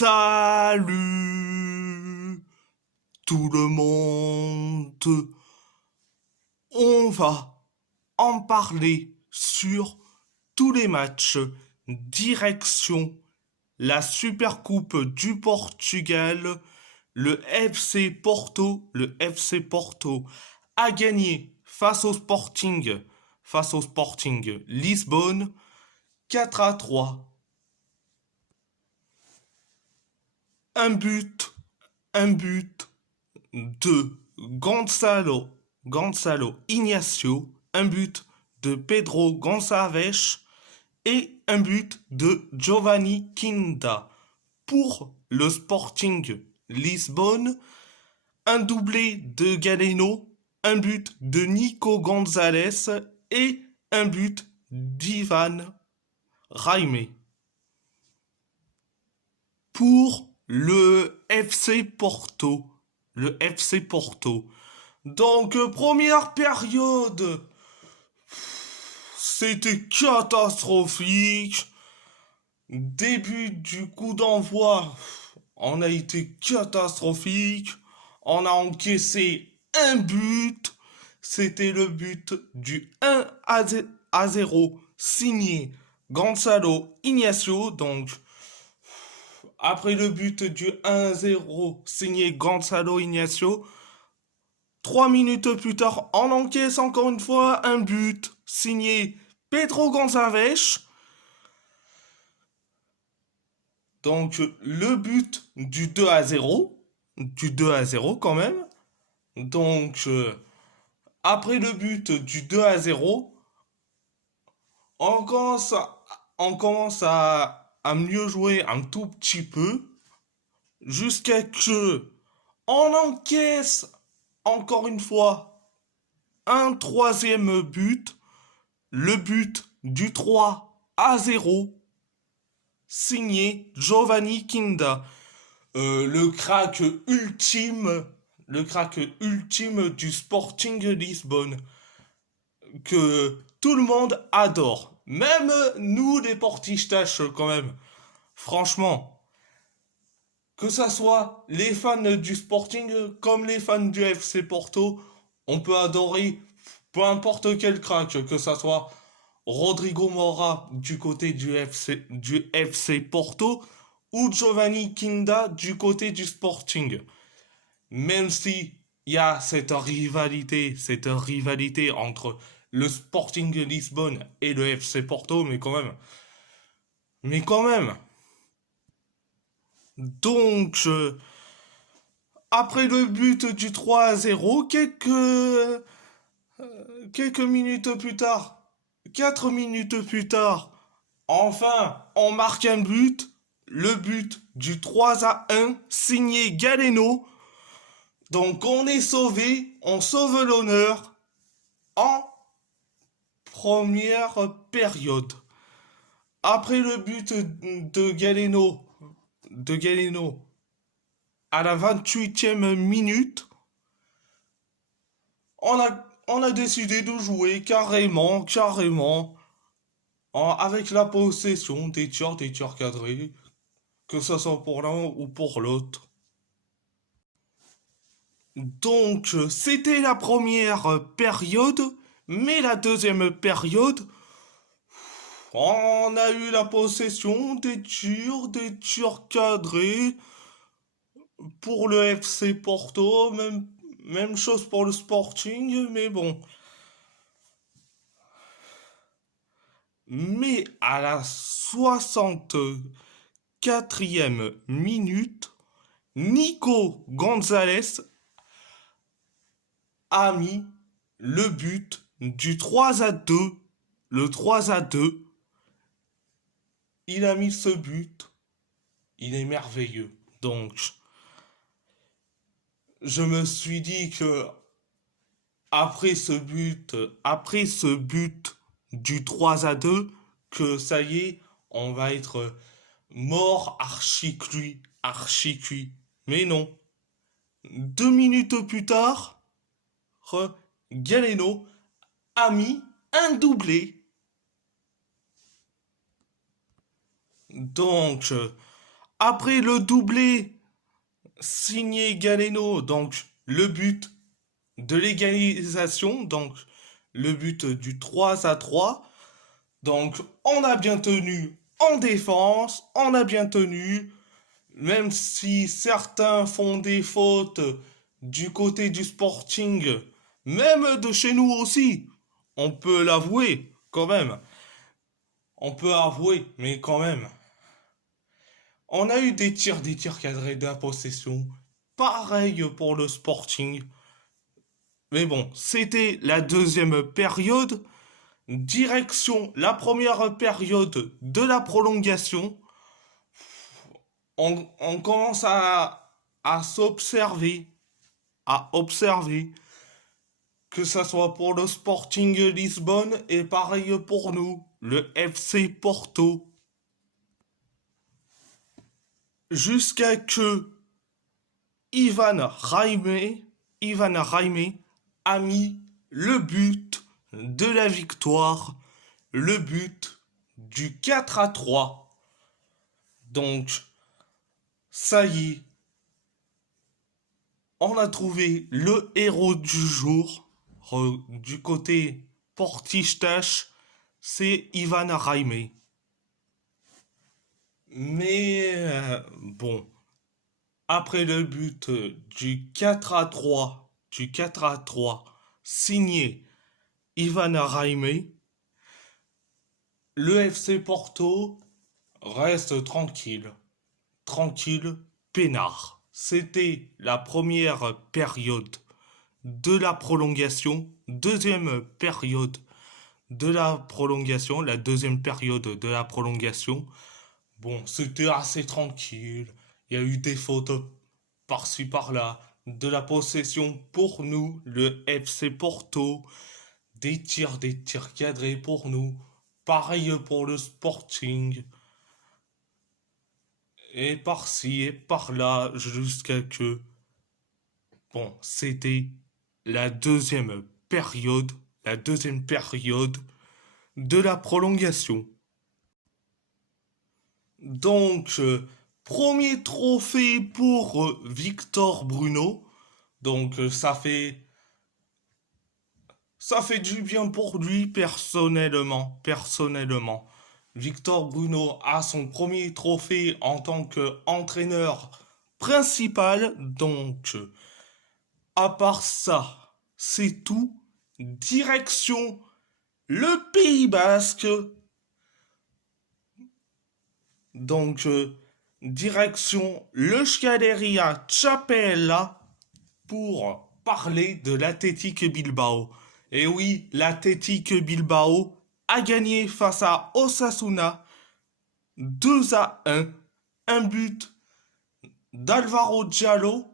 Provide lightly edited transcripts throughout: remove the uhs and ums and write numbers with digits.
Salut tout le monde. On va en parler sur tous les matchs. Direction la Supercoupe du Portugal. Le FC Porto a gagné face au Sporting Lisbonne 4-3. Un but, un but de Gonçalo Ignacio, un but de Pedro Gonçalves et un but de Giovanni Quinta. Pour le Sporting Lisbonne, un doublé de Galeno, un but de Nico Gonzalez et un but d'Ivan Raime. Pour le FC Porto. Donc, première période, c'était catastrophique. Début du coup d'envoi, on a été catastrophique. On a encaissé un but. C'était le but du 1-0 signé Gonçalo Ignacio. Donc, après le but du 1-0 signé Gonçalo Ignacio, 3 minutes plus tard, on encaisse encore une fois un but signé Pedro Gonçalves. Donc le but du 2-0, quand même. Donc après le but du 2-0, on commence à mieux jouer un tout petit peu jusqu'à que on encaisse encore une fois un troisième but, le but du 3-0 signé Giovanni Quinta, le crack ultime du Sporting Lisbonne, que tout le monde adore. Même nous, les portistaches, quand même. Franchement, que ça soit les fans du Sporting comme les fans du FC Porto, on peut adorer peu importe quel crack, que ça soit Rodrigo Mora du côté du FC Porto ou Giovanni Quinta du côté du Sporting. Même si il y a cette rivalité entre le Sporting Lisbonne et le FC Porto, mais quand même. Donc, après le but du 3-0, quelques minutes plus tard, 4 minutes plus tard, enfin, on marque un but, le but du 3-1 signé Galeno. Donc on est sauvé, on sauve l'honneur en première période. Après le but de Galeno à la 28e minute, on a décidé de jouer carrément, avec la possession des tirs cadrés, que ce soit pour l'un ou pour l'autre. Donc, c'était la première période, mais la deuxième période, on a eu la possession des tirs cadrés pour le FC Porto, même chose pour le Sporting, mais bon. Mais à la 64e minute, Nico Gonzalez a mis le but du 3-2. Le 3-2, il a mis ce but. Il est merveilleux. Donc, je me suis dit que après ce but du 3-2, que ça y est, on va être mort archi cuit. Mais non. 2 minutes plus tard, Galeno a mis un doublé. Donc, Après le doublé signé Galeno, donc le but de l'égalisation, donc le but du 3-3. Donc on a bien tenu en défense, on a bien tenu, même si certains font des fautes du côté du Sporting, même de chez nous aussi, on peut l'avouer quand même. On peut avouer, mais quand même. On a eu des tirs cadrés de la possession. Pareil pour le Sporting. Mais bon, c'était la deuxième période. Direction la première période de la prolongation. On commence à s'observer, à observer. Que ça soit pour le Sporting Lisbonne et pareil pour nous, le FC Porto. Jusqu'à que Ivan Raime a mis le but de la victoire, le but du 4-3. Donc, ça y est, on a trouvé le héros du jour du côté Portistache, c'est Ivan Raime. Mais bon, après le but du 4-3, signé Ivan Raime, le FC Porto reste tranquille, peinard. C'était la première période de la prolongation, deuxième période de la prolongation, la deuxième période de la prolongation. Bon, c'était assez tranquille. Il y a eu des fautes par-ci par-là, de la possession pour nous, le FC Porto, des tirs cadrés pour nous. Pareil pour le Sporting. Et par-ci et par-là, jusqu'à que... Bon, c'était la deuxième période de la prolongation. Donc, premier trophée pour Victor Bruno. Donc, ça fait du bien pour lui personnellement. Victor Bruno a son premier trophée en tant qu'entraîneur principal. Donc, à part ça, c'est tout. Direction le Pays Basque. Donc, direction le Scuderia Chapela pour parler de l'Athletic Bilbao. Et oui, l'Athletic Bilbao a gagné face à Osasuna 2-1. Un but d'Alvaro Diallo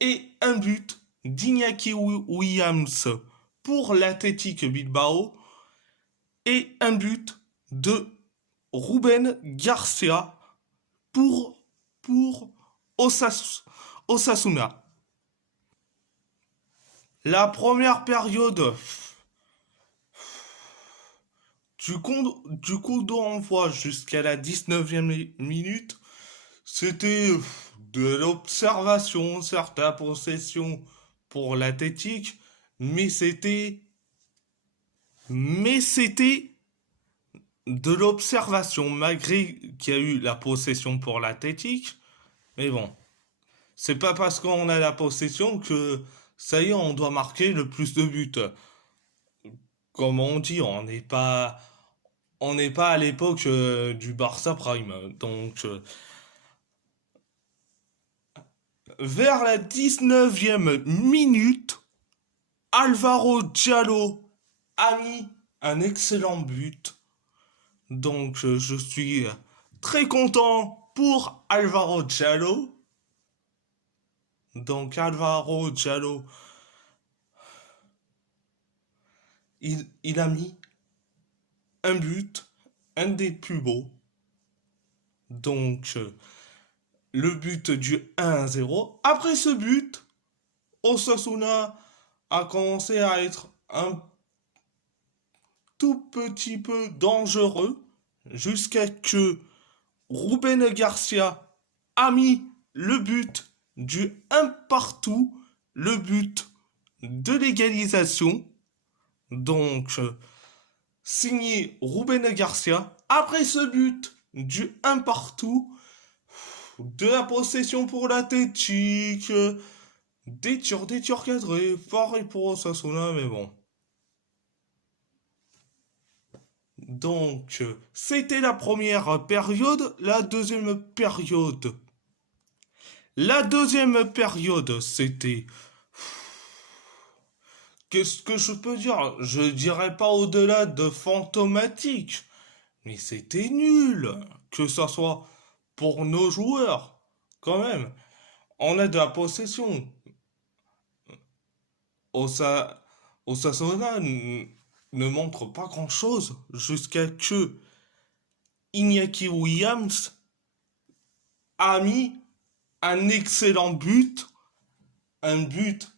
et un but d'Iñaki Williams pour l'Athletic Bilbao et un but de Ruben Garcia pour Osasuna. La première période du coup d'envoi jusqu'à la 19e minute, c'était de l'observation, certes la possession pour l'Athletic, mais c'était de l'observation, malgré qu'il y a eu la possession pour l'Athletic. Mais bon, c'est pas parce qu'on a la possession que ça y est, on doit marquer le plus de buts. Comme on dit, on n'est pas à l'époque du Barça Prime. Donc, vers la 19e minute, Alvaro Diallo a mis un excellent but. Donc, je suis très content pour Alvaro Diallo. Donc, Alvaro Diallo, il a mis un but, un des plus beaux. Donc, le but du 1-0. Après ce but, Osasuna a commencé à être un tout petit peu dangereux jusqu'à que Ruben Garcia a mis le but du un partout, le but de l'égalisation. Donc, signé Ruben Garcia. Après ce but du un partout, de la possession pour l'Athletic, des tirs cadrés, pareil pour Osasuna, mais bon. Donc, c'était la première période. La deuxième période, c'était... Qu'est-ce que je peux dire? Je dirais pas au-delà de fantomatique, mais c'était nul. Que ça soit pour nos joueurs, quand même. On a de la possession. Osa... Osasuna ne montre pas grand-chose jusqu'à que Iñaki Williams a mis un excellent but, un but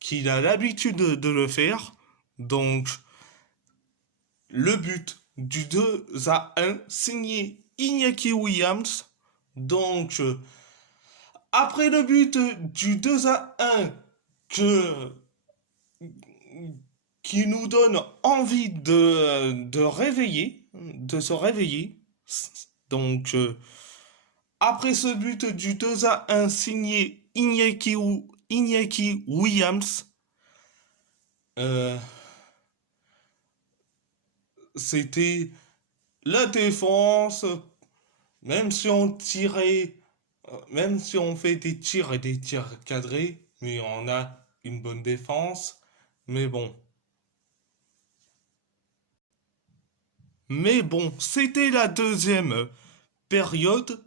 qu'il a l'habitude de le faire. Donc, le but du 2-1 signé Iñaki Williams. Donc, après le but du 2-1 que, qui nous donne envie de se réveiller. Donc, après ce but du 2-1 signé Iñaki Williams, euh, c'était la défense, même si on tirait, même si on fait des tirs et des tirs cadrés, mais on a une bonne défense, mais bon. Mais bon, c'était la deuxième période.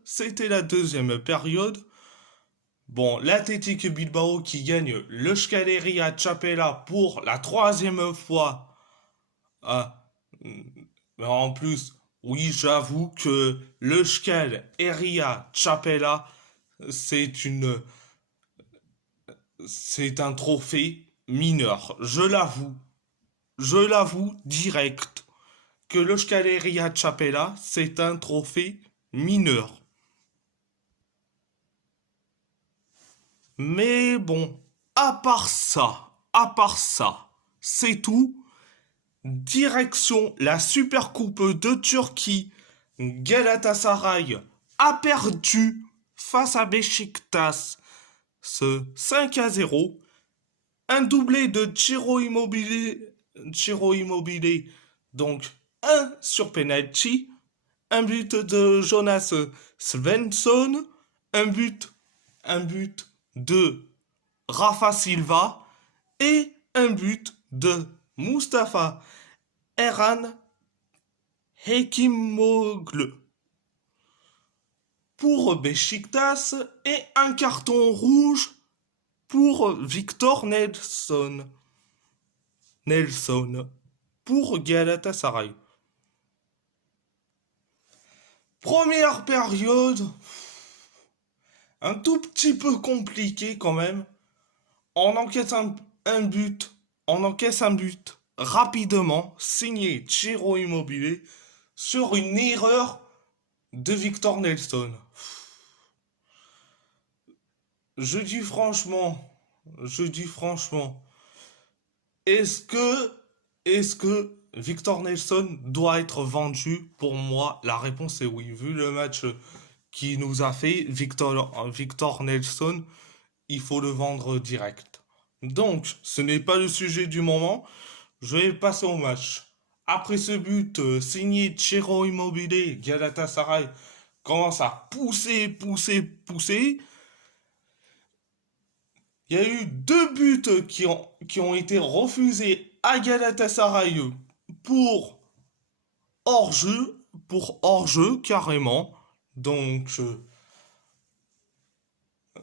Bon, l'Athletic Bilbao qui gagne le Scaleri à Chapela pour la troisième fois. Ah, mais en plus, oui, j'avoue que le Scaleri à Chapela, c'est une, c'est un trophée mineur. Je l'avoue direct que le Scaleri à Chapela, c'est un trophée mineur. Mais bon, à part ça, c'est tout. Direction la Supercoupe de Turquie. Galatasaray a perdu face à Beşiktaş ce 5-0. Un doublé de Ciro Immobile, donc un sur penalty, un but de Jonas Svensson, un but de Rafa Silva et un but de Mustafa Erhan Hekimoglu pour Beşiktaş et un carton rouge pour Victor Nelson pour Galatasaray. Première période, un tout petit peu compliqué quand même. On encaisse on encaisse un but rapidement, signé Ciro Immobile, sur une erreur de Victor Nelson. Je dis franchement, est-ce que Victor Nelson doit être vendu? Pour moi, la réponse est oui. Vu le match qui nous a fait, Victor Nelson, il faut le vendre direct. Donc, ce n'est pas le sujet du moment. Je vais passer au match. Après ce but signé Ciro Immobile, Galatasaray commence à pousser. Il y a eu deux buts qui ont été refusés à Galatasaray pour pour hors-jeu carrément. Donc,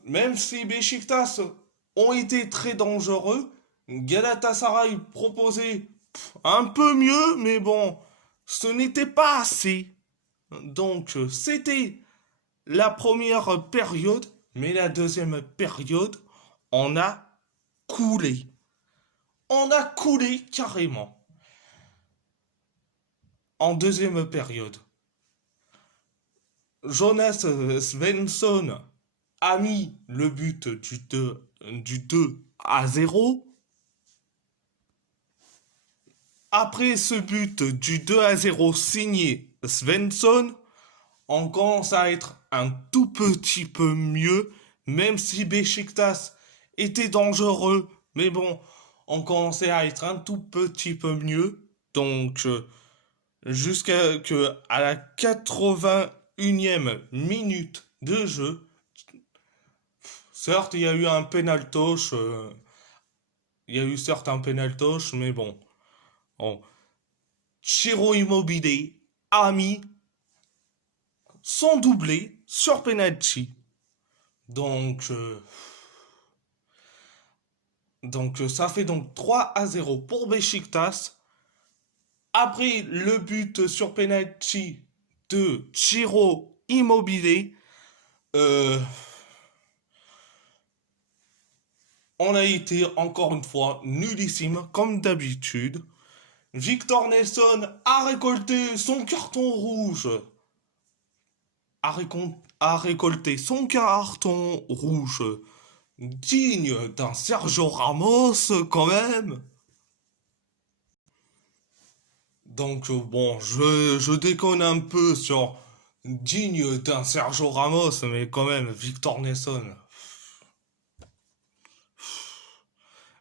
même si Beşiktaş ont été très dangereux, Galatasaray proposait un peu mieux, mais bon, ce n'était pas assez. Donc, c'était la première période, mais la deuxième période, on a coulé. On a coulé carrément. En deuxième période. Jonas Svensson a mis le but du 2-0. Après ce but du 2-0 signé Svensson, on commence à être un tout petit peu mieux, même si Beşiktaş était dangereux. Mais bon, on commençait à être un tout petit peu mieux. Donc, jusqu'à que à la 81e minute de jeu, certes, il y a eu un pénaltoche. Il y a eu certes un pénaltoche, mais bon. Bon. Ciro Immobile a mis son doublé sur penalty. Donc, ça fait donc 3-0 pour Beşiktaş. Après le but sur penalty de Ciro Immobile, on a été encore une fois nullissime comme d'habitude. Victor Nelson a récolté son carton rouge. A récolté son carton rouge digne d'un Sergio Ramos quand même. Donc bon, je déconne un peu sur digne d'un Sergio Ramos, mais quand même, Victor Nelson.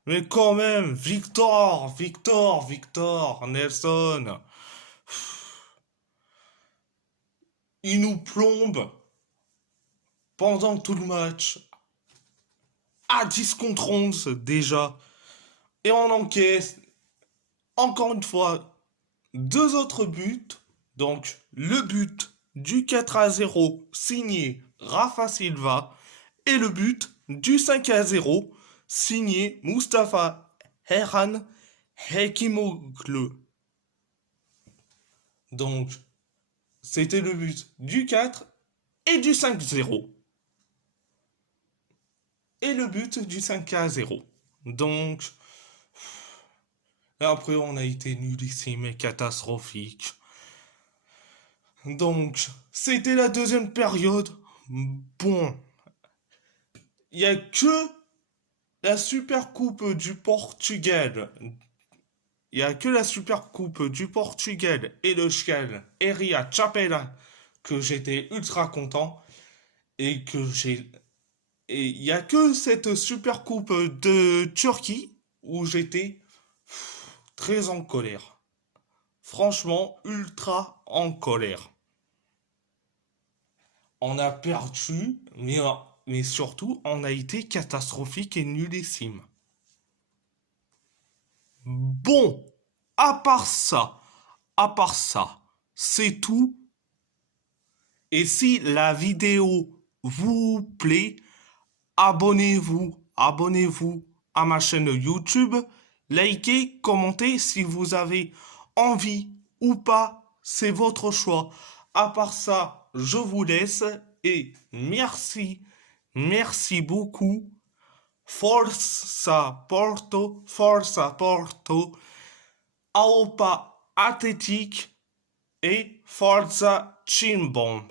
Mais quand même, Victor Nelson. Il nous plombe pendant tout le match à 10 contre 11 déjà. Et on encaisse encore une fois deux autres buts. Donc le but du 4-0 signé Rafa Silva et le but du 5-0 signé Mustafa Herhan Hekimoglu. Donc c'était le but du 4 et du 5-0. Et le but du 5-0. Donc, après, on a été nullissime et catastrophique. Donc, c'était la deuxième période. Bon, il n'y a que la Supercoupe du Portugal. Il n'y a que la Supercoupe du Portugal et le Shell Eria Chapela que j'étais ultra content et que j'ai. Et il n'y a que cette Supercoupe de Turquie où j'étais très en colère. Franchement, ultra en colère. On a perdu, mais surtout, on a été catastrophique et nullissime. Bon, à part ça, c'est tout. Et si la vidéo vous plaît, abonnez-vous à ma chaîne YouTube, likez, commentez si vous avez envie ou pas, c'est votre choix. À part ça, je vous laisse et merci beaucoup. Forza Porto, Aopa Athletic et Forza Chimbomb.